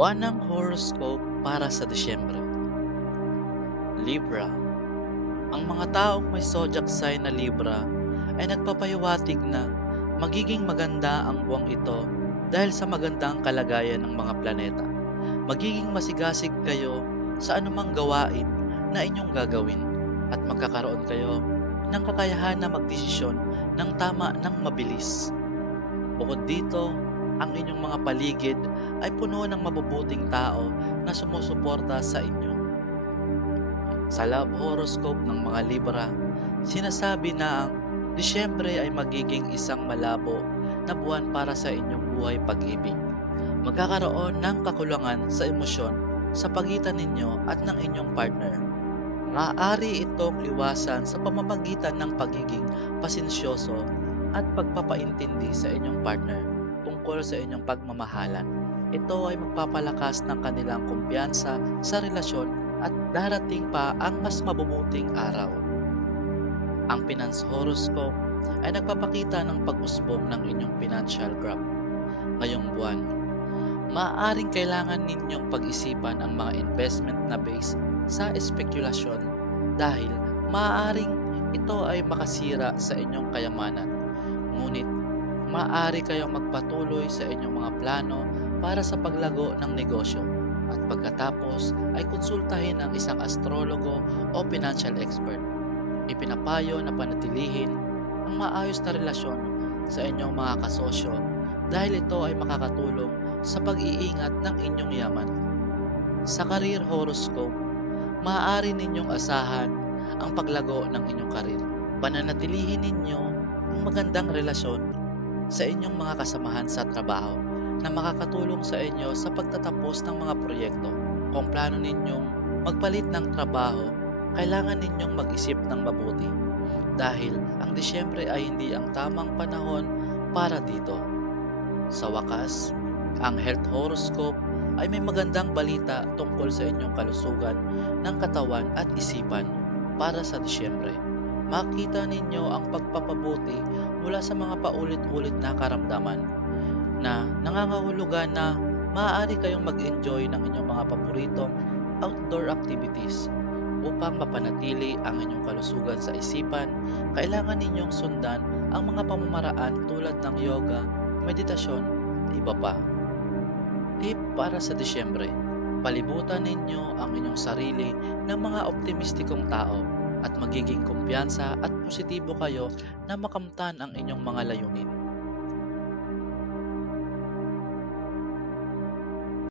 Buwan ng horoscope para sa Disyembre. Libra. Ang mga taong may zodiac sign na Libra ay nagpapahiwatig na magiging maganda ang buwang ito dahil sa magandang kalagayan ng mga planeta. Magiging masigasig kayo sa anumang gawain na inyong gagawin at magkakaroon kayo ng kakayahan na magdesisyon ng tama ng mabilis. Bukod dito, ang inyong mga paligid ay puno ng mabubuting tao na sumusuporta sa inyo. Sa love horoscope ng mga Libra, sinasabi na ang Disyembre ay magiging isang malabo na buwan para sa inyong buhay pag-ibig. Magkakaroon ng kakulangan sa emosyon sa pagitan ninyo at ng inyong partner. Maaari itong liwasan sa pamamagitan ng pagiging pasensyoso at pagpapaintindi sa inyong partner tungkol sa inyong pagmamahalan. Ito ay magpapalakas ng kanilang kumpiyansa sa relasyon at darating pa ang mas mabubuting araw. Ang finance horoscope ay nagpapakita ng pag-usbong ng inyong financial graph. Ngayong buwan, maaaring kailangan ninyong pag-isipan ang mga investment na base sa espekulasyon dahil maaaring ito ay makasira sa inyong kayamanan. Ngunit, maaari kayong magpatuloy sa inyong mga plano para sa paglago ng negosyo at pagkatapos ay konsultahin ang isang astrologo o financial expert. Ipinapayo na panatilihin ang maayos na relasyon sa inyong mga kasosyo dahil ito ay makakatulong sa pag-iingat ng inyong yaman. Sa career horoscope, maaari ninyong asahan ang paglago ng inyong karir. Pananatilihin ninyo ang magandang relasyon sa inyong mga kasamahan sa trabaho na makakatulong sa inyo sa pagtatapos ng mga proyekto. Kung plano ninyong magpalit ng trabaho, kailangan ninyong mag-isip ng mabuti dahil ang Disyembre ay hindi ang tamang panahon para dito. Sa wakas, ang health horoscope ay may magandang balita tungkol sa inyong kalusugan ng katawan at isipan para sa Disyembre. Makita ninyo ang pagpapabuti mula sa mga paulit-ulit na karamdaman na nangangahulugan na maaari kayong mag-enjoy ng inyong mga paboritong outdoor activities. Upang mapanatili ang inyong kalusugan sa isipan, kailangan ninyong sundan ang mga pamamaraan tulad ng yoga, meditasyon, at iba pa. Tip para sa Disyembre: palibutan ninyo ang inyong sarili ng mga optimistikong tao at magiging kumpiyansa at positibo kayo na makamtan ang inyong mga layunin.